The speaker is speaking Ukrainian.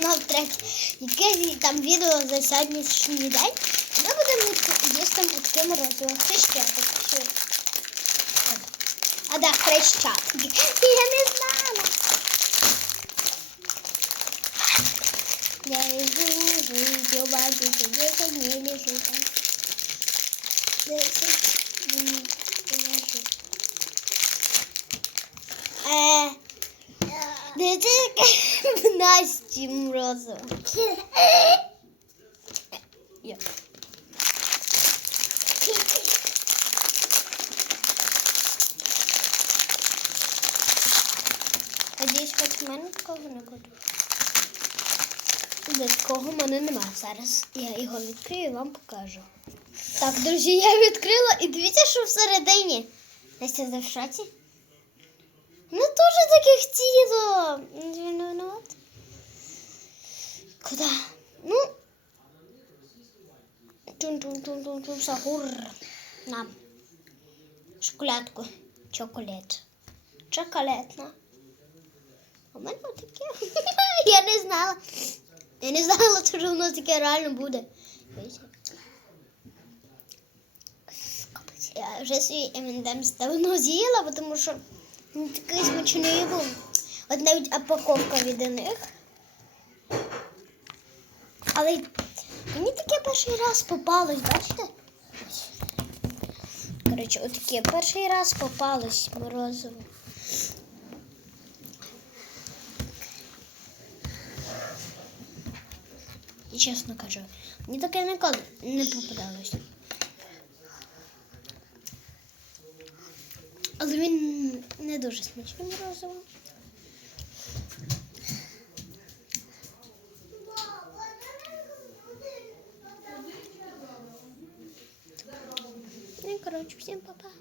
знов третє якесь там відео за сьогоднішній день. Ми будемо їсти таке морозиво. Хрещатик. Що? А да, хрещатик. Я не знала. Я лежу, жую, бачу, десять днів лежу там. Десять днів лежу. Е, де яке в Насті морозиво? Надіюсь, хоч в мене такого не буде. Де такого в мене немає зараз. Я його відкрию і вам покажу. Так, друзі, я відкрила і дивіться, що всередині. Настя ти в шоці? Він винуват. Куда? Ну. Тун-тун-тун-тун-тун, сахур. На. Шоколадку. Чоколад. Чоколад, У мене таке. Я не знала. Я не знала, що воно таке реально буде. Я вже свій M&M's давно з'їла, тому що він такий смачний був. От навіть упаковка від них. Але мені таке перший раз попалось, бачите? Коротше, отаке перший раз попалось морозиво. І чесно кажу, мені таке ніколи не попадалось. Але він не дуже смачний морозиво. Ну і коротше, всім па-па.